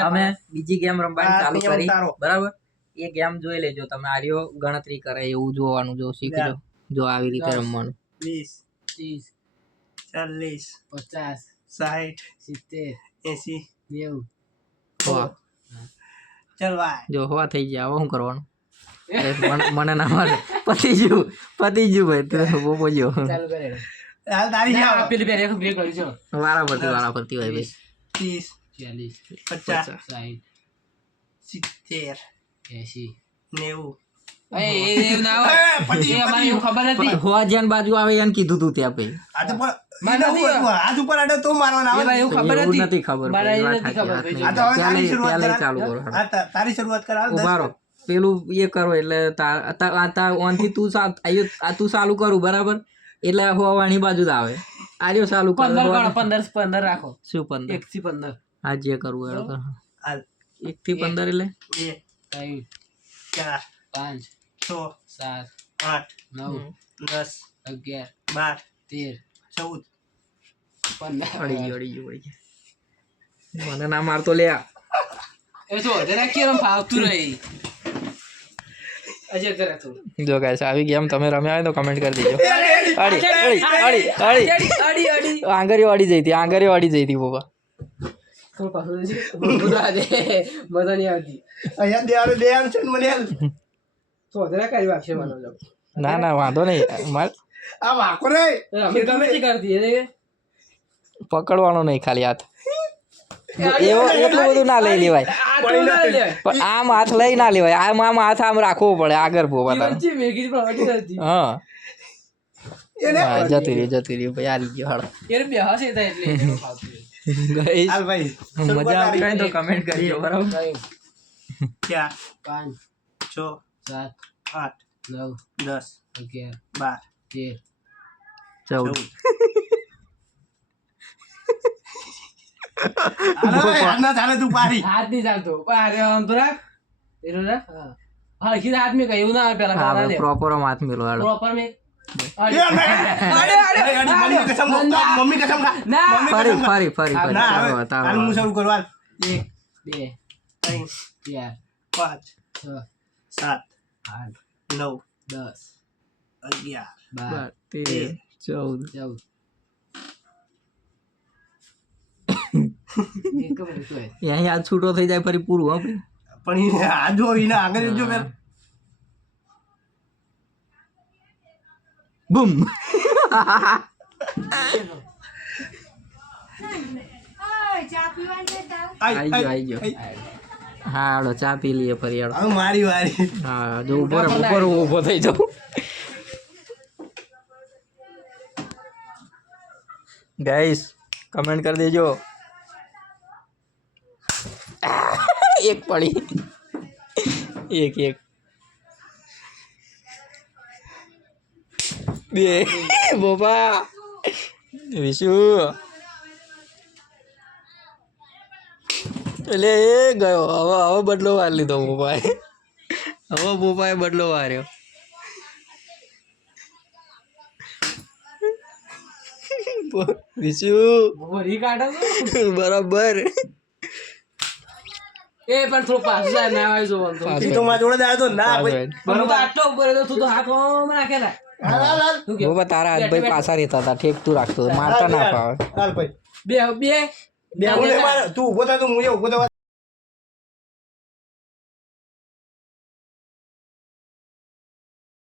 અમે બીજી ગેમ રમવાની ચાલુ કરી બરાબર એ ગેમ જોઈ લેજો તમે આર્યો ગણતરી કરે એવું જોવાનું જો શીખજો જો આવી રીતે રમવાનું 20 30 40 50 60 70 80 90 ચાલ ભાઈ જો હવા થઈ ગયા હવે શું કરવાનું મને ના મારે પતી ગયું ભાઈ તું બોબો જો ચાલુ કરે હાલ તારી પેલી બે એક બ્રેક કરજો વારા ફરતી હોય ભાઈ 30 40 50 60 હોવાજન બાજુ આવે એને કીધું તું ત્યાં ભાઈ તારી શરૂઆત કર પેલું એ કરો એટલે તું ચાલુ કરું બરાબર એટલે હોવાની બાજુ જ આવે આર્યો ચાલુ કરો 15 રાખો શું 15 1 થી 15 આ જે કરવું એ 1 થી 15 એટલે 2 4 5 6 7 8 9 10 11 12 13 14 અડી ગયો મને ના મારતો લે એ જો જરા કેમ ફાવતું રહી અજય કરે તું જો ગાઈસ આવી ગેમ તમે રમ્યા હોય તો કમેન્ટ કરી દેજો અડી આંગરીઓ અડી જઈ હતી બાબા મજા નહીં આવતી અહીંયા દેવાનું છે મને તો જરા કઈ વાગશે માનો ના વાંધો નહીં આ વાકો રે અમે ગમે તે કરતી એ પકડવાનો નહીં ખાલી હાથ એટલું બધું ના લઈ લેવાય પણ આમ હાથ લઈ ના લેવાય આમ હાથ આમ રાખવો પડે આગળ પોવા હા જતી રહી ભાઈ આવી ગયો હાલ મજા આવે તો કમેન્ટ કરજો બરાબર 5 6 7 8 9 10 11 12 13 14 તું પારી હાથ ની ચાલતો અરે આમ તો રાખ એનો રાખ હા હરખી હાથ મે કઈ એવું ના પેલા પ્રોપર હાથ મેલો હાલો પ્રોપર મે મમ્મી કસમ ફરી હાલ હું શરૂ કરવા 1 2 3 4 5 6 7 8 9 10 11 12 13 14 અહીં હાથ છૂટો થઈ જાય ફરી પૂરું આપણે પણ આ જો એને આગળ જો મેં બૂમ આઈ ગયો હા હાલો ચા પી લઈએ ફરી હાલો મારી વારી હા જો ઉભો થઈ જાઉં ગાઈસ કમેન્ટ કરી દેજો એક પડી એક બે બોબા વિશુ એટલે એ ગયો હવે બદલો વાર લીધો બોબાએ બદલો વાર્યો વિશુ બરાબર એ પણ થોડું પાછું જાય ના આવી જોવાનું તો મારા જોડે આવ્યો તો ના ભાઈ બરોબર આટલો ઉપર તો તું તો હાથ ઓમ રાખેલા બોબા તારા હાથ ભાઈ પાછા રહેતા હતા ઠેક તું રાખતો મારતા ના પાવે બે તું ઉભો થા તો હું ઉભો થા